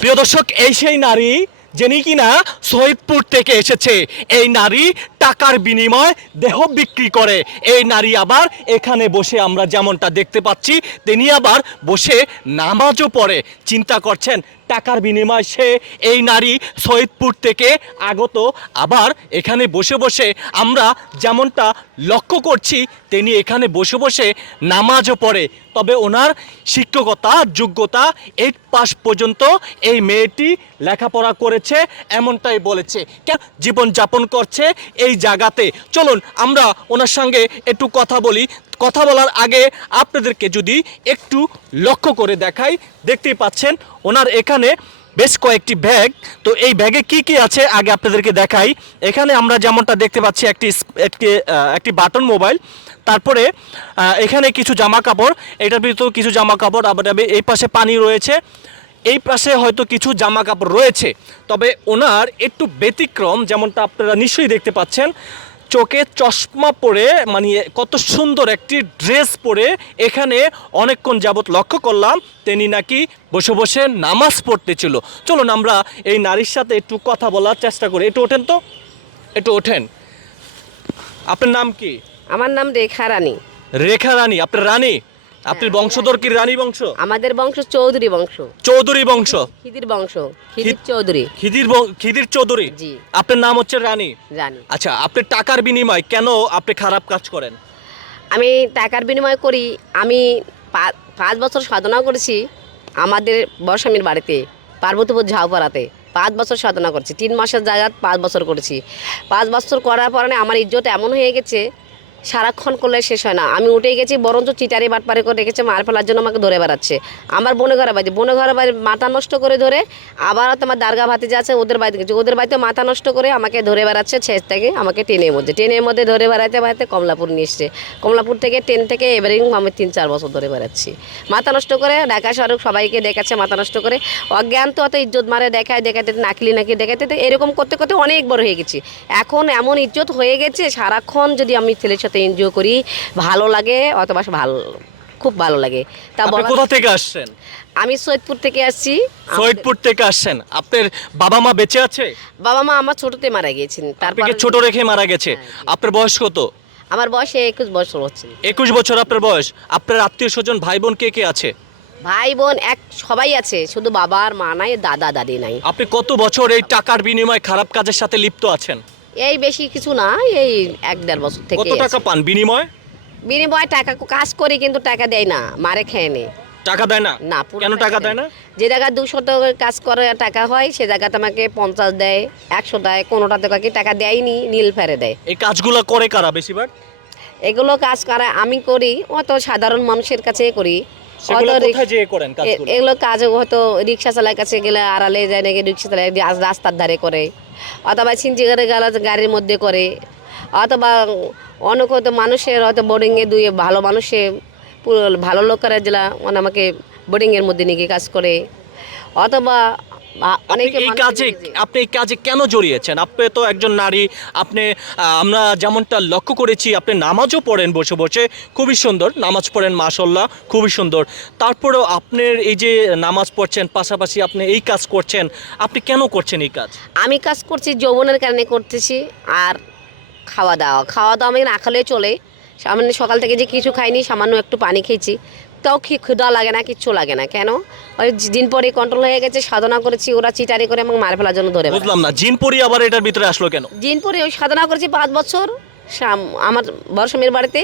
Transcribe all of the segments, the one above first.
প্রিয় দর্শক এই সেই নারী যিনি কিনা সৈয়দপুর থেকে এসেছে। এই নারী টাকার বিনিময় দেহ বিক্রি করে। এই নারী আবার এখানে বসে আমরা যেমনটা দেখতে পাচ্ছি তিনি আবার বসে নামাজও পড়ে। চিন্তা করছেন, টাকার বিনিময় সে এই নারী শহীদপুর থেকে আগত, আবার এখানে বসে বসে আমরা যেমনটা লক্ষ্য করছি তিনি এখানে বসে বসে নামাজও পড়ে। তবে ওনার শিক্ষকতা, যোগ্যতা এইট পাস পর্যন্ত এই মেয়েটি লেখাপড়া করেছে, এমনটাই বলেছে। জীবন যাপন করছে, এই জায়গাতে চলুন, আমরা ওনার সঙ্গে একটু কথা বলি। কথা বলার আগে আপনাদেরকে যদি একটু লক্ষ্য করে দেখাই, দেখতেই পাচ্ছেন ওনার এখানে বেশ কয়েকটি ব্যাগ। তো এই ব্যাগে কি কি আছে আগে আপনাদেরকে দেখাই। এখানে আমরা যেমনটা দেখতে পাচ্ছি, একটি একটি বাটন মোবাইল, তারপরে এখানে কিছু জামা কাপড় এটার ভিতর কিছু জামা কাপড় আবার এই পাশে পানি রয়েছে। এই পাশে হয়তো কিছু জামা কাপড় রয়েছে। তবে ওনার একটু ব্যতিক্রম যেমনটা আপনারা নিশ্চয়ই দেখতে পাচ্ছেন চোখে চশমা পরে মানে কত সুন্দর একটি ড্রেস পরে এখানে অনেকক্ষণ যাবত লক্ষ্য করলাম তিনি নাকি বসে বসে নামাজ পড়তেছিল। চলুন আমরা এই নারীর সাথে একটু কথা বলার চেষ্টা করি। একটু ওঠেন তো। একটু ওঠেন। আপনার নাম কি? আমার নাম রেখা রানী। রেখা রানী। আপনার রানী? আপনার বংশধর কি রানী বংশ? আমাদের বংশ চৌধুরী বংশ। চৌধুরী বংশ। খিদির বংশ খিদির চৌধুরী। খিদির খিদির চৌধুরী? জি। আপনার নাম হচ্ছে রানী? জানি আচ্ছা আপনি টাকার বিনিময় কেন আপনি খারাপ কাজ করেন? আমি টাকার বিনিময় করি। আমি পাঁচ বছর সাধনা করেছি আমাদের বর্ষামীর বাড়িতে পার্বতীপুর ঝাউপাড়াতে। পাঁচ বছর সাধনা করছি তিন মাসের জায়গা পাঁচ বছর করেছি। পাঁচ বছর করার পরে আমার ইজ্জত এমন হয়ে গেছে সারাক্ষণ করলে শেষ হয় না। আমি উঠে গেছি, বরঞ্চ চিটারি বাটপারে করে রেখেছে, মার ফেলার জন্য আমাকে ধরে বেড়াচ্ছে। আমার বনে ঘরে বাড়ি বনে ঘরে বাড়ি মাথা নষ্ট করে ধরে আবার তোমার দার্গা ভাতি আছে, ওদের বাড়িতে গেছে। ওদের বাড়িতে মাথা নষ্ট করে আমাকে ধরে বেড়াচ্ছে ছেদ থেকে আমাকে ট্রেনের মধ্যে। ট্রেনের মধ্যে ধরে বেড়াতে বেড়াতে কমলাপুর নিয়ে এসছে। কমলাপুর থেকে ট্রেন থেকে এবারে আমি তিন, চার বছর ধরে বেড়াচ্ছি। মাথা নষ্ট করে ঢাকা শহরে সবাইকে দেখাচ্ছে, মাথা নষ্ট করে। অজ্ঞান তো অত ইজ্জত মারে দেখায়, দেখাতে নাকলি নাকি দেখাতে এরকম করতে করতে অনেক বড় হয়ে গেছি। এখন এমন ইজ্জত হয়ে গেছে, সারাক্ষণ যদি আমি ছেলের সাথে এনজয় করি ভালো লাগে অথবা ভালো খুব ভালো লাগে। তা কোথা থেকে আসছেন? আমি সৈয়দপুর থেকে আসছি। সৈয়দপুর থেকে আসছেন। আপনার বাবা মা বেঁচে আছে? বাবা মা আমার ছোটতে মারা গিয়েছেন। তারপর ছোট রেখে মারা গেছে? হ্যাঁ, আপনার বয়স কত? আমার বয়স একুশ বছর হচ্ছে। একুশ বছর আপনার বয়স। আপনার আত্মীয় স্বজন ভাই বোন কে কে আছে? ভাই বোন এক সবাই আছে। শুধু বাবা আর মা নাই দাদা দাদি নাই। আপনি কত বছর এই টাকার বিনিময়ে খারাপ কাজের সাথে লিপ্ত আছেন? এই বেশি কিছু না এই এক দেড় বছর থেকে কত টাকা পান বিনিময়? বিনিময় টাকা কাজ করি কিন্তু টাকা দেয় না মারে খেয়ে নে। টাকা দেয় না? না কেন টাকা দেয় না। যে জায়গায় দুশো টাকা কাজ করে টাকা হয় সে জায়গাতে আমাকে পঞ্চাশ দেয় একশো দেয় কোনোটা টাকা কি টাকা দেয়নি নীল ফেরে দেয়। এই কাজগুলো করে কারা বেশিরভাগ? এগুলো কাজ করে আমি করি অত সাধারণ মানুষের কাছে করি। সেগুলো কোথায় যেয়ে করেন কাজগুলো? এগুলো কাজ হয়তো রিক্সা চালায় কাছে গেলে আড়ালে যায় নাকি রিক্সা চালায় রাস্তার ধারে করে। অথবা ছিঞ্চি করে গেলে গাড়ির মধ্যে করে। অথবা অনেক হয়তো মানুষের হয়তো বোর্ডিংয়ে দুয়ে ভালো মানুষে পুরো ভালো লোকেরা জেলা মানে আমাকে বোর্ডিংয়ের মধ্যে নিয়ে গিয়ে কাজ করে। অথবা অনেকে এই কাজে আপনি এই কাজে কেন জড়িয়েছেন? আপনি তো একজন নারী আপনি আমরা যেমনটা লক্ষ্য করেছি আপনি নামাজও পড়েন বসে বসে খুবই সুন্দর নামাজ পড়েন মাশাল্লাহ খুবই সুন্দর। তারপরেও আপনার এই যে নামাজ পড়ছেন পাশাপাশি আপনি এই কাজ করছেন আপনি কেন করছেন এই কাজ? আমি কাজ করছি যৌবনের কারণে করতেছি আর খাওয়া দাওয়া। খাওয়া দাওয়া আমি না খেলে চলে। সামান্য সকাল থেকে যে কিছু খাইনি সামান্য একটু পানি খেয়েছি। তাও ক্ষুদা লাগে না কিচ্ছু লাগে না। কেন? ওই দিন পরে কন্ট্রোল হয়ে গেছে সাধনা করেছি ওরা চিটারি করে এবং মার ফেলার জন্য ধরে বুঝলাম না জিনপুরি আবার এটার ভিতরে আসলো কেন? দিন পরে ওই সাধনা করেছি পাঁচ বছর আমার বর্ষমের বাড়িতে।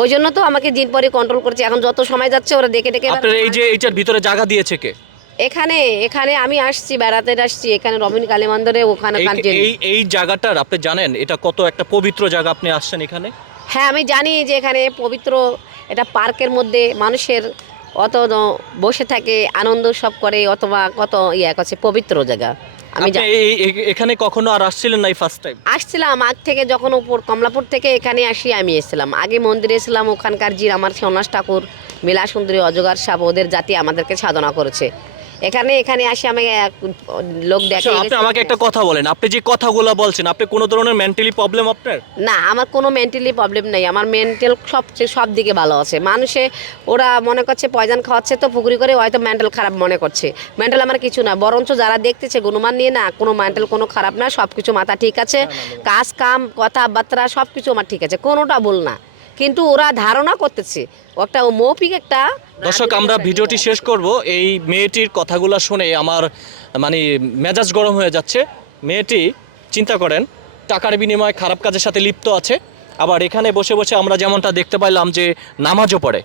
ওই জন্য তো আমাকে দিন পরে কন্ট্রোল করছে। এখন যত সময় যাচ্ছে ওরা দেখে দেখে আপনার এই যে এইটার ভিতরে জায়গা দিয়েছে কে? এখানে এখানে আমি আসছি বেড়াতে আসছি এখানে রবিন কালী মন্দিরে ওখানে এই এই জায়গাটার আপনি জানেন এটা কত একটা পবিত্র জায়গা আপনি আসছেন এখানে? হ্যাঁ আমি জানি যে এখানে পবিত্র এটা পার্কের মধ্যে মানুষের অত বসে থাকে আনন্দ সব করে অথবা কত ইয়ে করছে পবিত্র জায়গা। আমি এখানে কখনো আর আসছিলেন নাই ফার্স্ট টাইম আসছিলাম আগ থেকে যখন উপর কমলাপুর থেকে এখানে আসি আমি এসেছিলাম। আগে মন্দিরে এসেছিলাম ওখানকার জির আমার সন্ন্যাস ঠাকুর মিলা সুন্দরী অজগার সাপ ওদের জাতি আমাদেরকে সাধনা করেছে। এখানে এখানে আসে আমি লোক আচ্ছা, দেখে আপনি আমাকে একটা কথা বলেন আপনি যে কথাগুলো বলছেন আপনি কোনো ধরনের মেন্টালি প্রবলেম আপনার? না আমার কোনো মেন্টালি প্রবলেম নেই আমার মেন্টাল সব সব দিকে ভালো আছে। মানুষে ওরা মনে করছে পয়জন খাওয়াচ্ছে তো পুকুরি করে হয়তো মেন্টাল খারাপ মনে করছে। মেন্টাল আমার কিছু না বরঞ্চ যারা দেখতেছে গুণমান নিয়ে না কোনো মেন্টাল কোনো খারাপ না সব কিছু মাথা ঠিক আছে। কাজ কাম কথাবার্তা সব কিছু আমার ঠিক আছে কোনোটা ভুল না। কিন্তু ওরা ধারণা করতেছে। একটা মৌপিক একটা দর্শক আমরা ভিডিওটি শেষ করব। এই মেয়েটির কথাগুলো শুনে আমার মানে মেজাজ গরম হয়ে যাচ্ছে। মেয়েটি চিন্তা করেন টাকার বিনিময়ে খারাপ কাজের সাথে লিপ্ত আছে। আবার এখানে বসে বসে আমরা যেমনটা দেখতে পাইলাম যে নামাজও পড়ে।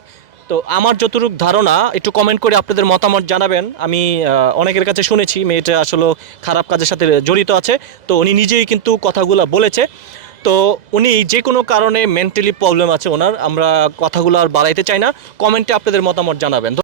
তো আমার যতটুকু ধারণা একটু কমেন্ট করে আপনাদের মতামত জানাবেন। আমি অনেকের কাছে শুনেছি মেয়েটা আসলে খারাপ কাজের সাথে জড়িত আছে। তো উনি নিজেই কিন্তু কথাগুলো বলেছে। তো উনি যে কোনো কারণে মেন্টালি প্রবলেম আছে ওনার, আমরা কথাগুলো আর বাড়াইতে চাই না। কমেন্টে আপনাদের মতামত জানাবেন।